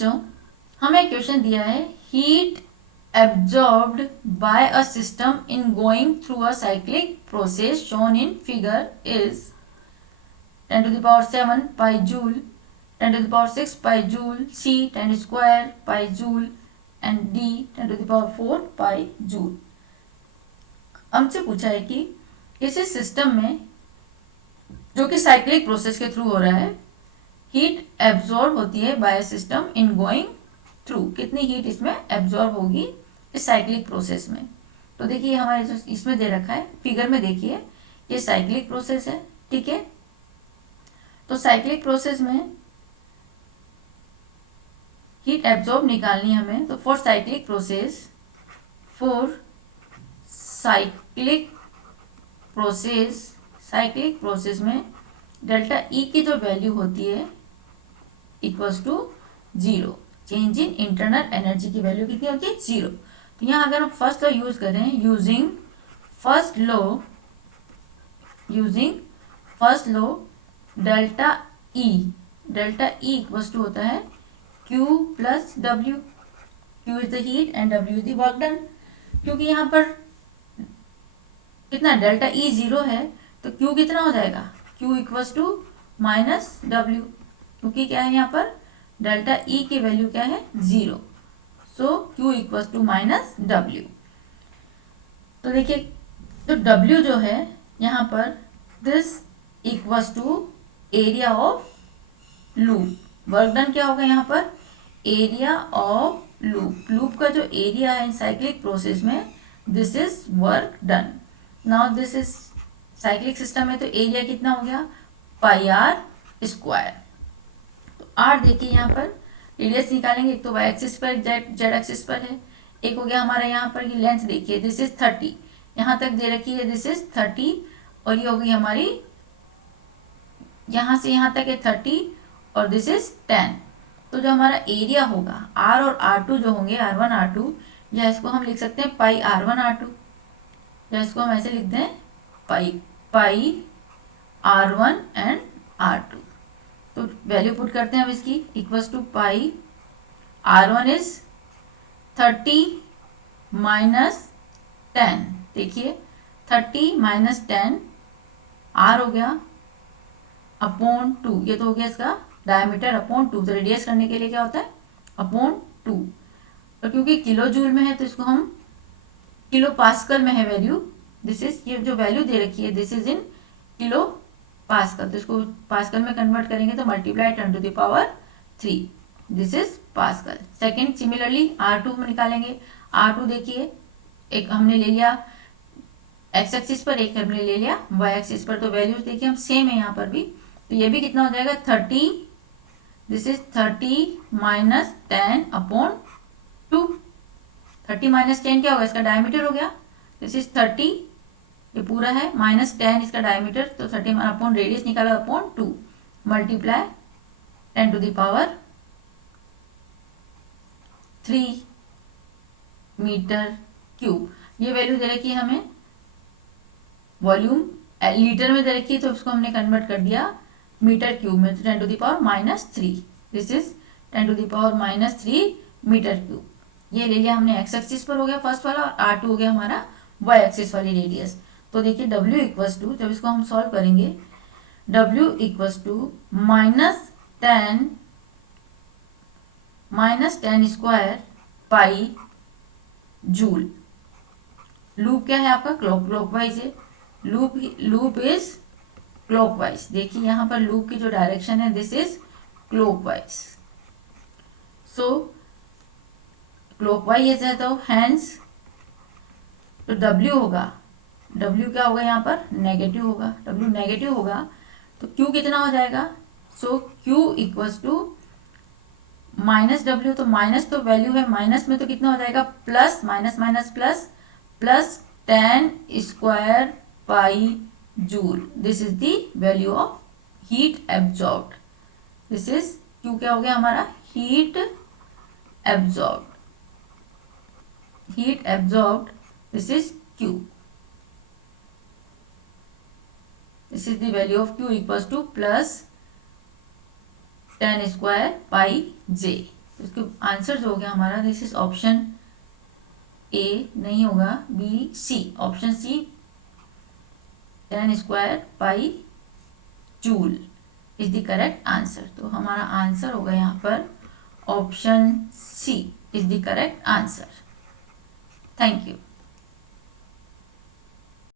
बच्चों, हमें क्वेश्चन दिया है heat absorbed bye a system in going through a cyclic process shown in figure is 10 to the power 7 pi joule, 10 to the power 6 pi joule, C 10 square pi joule and D 10 to the power 4 pi joule। हमसे पूछा है कि इसी system में जो कि cyclic process के through हो रहा है, हीट एब्जॉर्ब होती है by system in going through, कितनी हीट इसमें एब्जॉर्ब होगी इस साइक्लिक प्रोसेस में। तो देखिए हमारे इसमें दे रखा है फिगर में, देखिए ये साइक्लिक प्रोसेस है, ठीक है। तो साइक्लिक प्रोसेस में हीट एब्जॉर्ब निकालनी हमें, तो फॉर साइक्लिक प्रोसेस में डेल्टा ई की जो वैल्यू होती है equals to 0, change in internal energy की वैल्यू कितनी होती है 0। तो यहाँ अगर हम फर्स्ट लॉ यूज करें, using first law delta E equals to होता है Q plus W। Q is the heat and W is the work done. क्योंकि यहाँ पर कितना डेल्टा E 0 है, तो Q कितना हो जाएगा, Q equals to minus W, क्योंकि क्या है यहाँ पर डेल्टा E की वैल्यू क्या है 0, so Q equals to minus W। तो देखिए तो W जो है यहाँ पर this equals to area of loop. Work done क्या होगा यहाँ पर, एरिया ऑफ लूप का जो एरिया है इन साइक्लिक प्रोसेस में, this is work done. Now this is cyclic system है तो एरिया कितना हो गया पाई आर स्क्वायर। तो आर देखिए यहाँ पर रेडियस निकालेंगे, एक तो वाई एक्सिस पर जेड एक्सिस पर है, एक हो गया हमारा यहाँ पर ये लेंथ देखिए दिस इज 30, यहाँ तक दे रखी है दिस इज 30, और ये हो गई हमारी यहाँ से यहाँ तक है 30 और दिस इज 10। तो जो हमारा एरिया होगा R और R2 जो होंगे R1 R2, या इसको हम लिख सकते हैं पाई R1 R2, या इसको हम ऐसे लिख दें पाई R1 एंड R2। तो वैल्यू पुट करते हैं अब इसकी, equals to pi R1 is 30 minus 10, देखिए 30 माइनस 10 R हो गया अपॉन 2, ये तो हो गया इसका डायमीटर अपॉन 2, तो रेडियस करने के लिए क्या होता है अपॉन 2, और क्योंकि किलो जूल में है तो इसको हम किलो पास्कल में है वैल्यू, दिस इज ये जो वैल्यू दे रखी है this is in kilopascal, तो इसको पास्कल में कन्वर्ट करेंगे तो multiply 10 to the power 3, this is pascal. Second similarly R2 में निकालेंगे, R2 देखिए एक हमने ले लिया एक्स एक्सिस पर, एक हमने ले लिया वाई एक्सिस पर, तो वैल्यूज देखिए हम सेम है यहाँ पर भी, तो ये भी कितना हो जाएगा 30, this is 30 minus 10 upon 2, 30 minus 10 क्या होगा इसका डायमीटर हो गया, दिस इज 30 ये पूरा है माइनस 10 इसका डायमीटर, तो 30 अपॉन रेडियस निकाला upon 2, multiply 10 to the power 3 metre cube. ये वैल्यू दे रखी है हमें, वॉल्यूम लीटर में दे रखी है तो उसको हमने कन्वर्ट कर दिया मीटर क्यूब में, तो 10 to the power minus 3, this is 10 to the power minus 3 metre cube. ये ले लिया हमने एक्स एक्सिस पर हो गया फर्स्ट वाला, और R2 हो गया हमारा वाई एक्सिस वाली रेडियस। तो देखिए W इक्वल्स टू, जब इसको हम सॉल्व करेंगे W equals to minus 10 square pi joule. Loop क्या है आपका क्लॉकवाइज है, लूप इज क्लॉकवाइज, देखिए यहाँ पर लूप की जो डायरेक्शन है this is clockwise, so clockwise है तो हैंस तो W होगा, W क्या होगा यहाँ पर नेगेटिव होगा, W नेगेटिव होगा तो Q कितना हो जाएगा, so Q equals to minus W, तो माइनस तो वैल्यू है माइनस में तो कितना हो जाएगा plus minus minus plus 10 square pi joule, this is the value of heat absorbed, this is Q क्या हो गया हमारा heat absorbed, this is Q, this is the value of Q equals to plus 10 square pi J। तो इसके answer जो हो गया हमारा, दिस इज ऑप्शन ए नहीं होगा, B C, option C 10 square pi joule is the correct answer. तो हमारा आंसर होगा यहाँ पर option C is the correct answer. Thank you.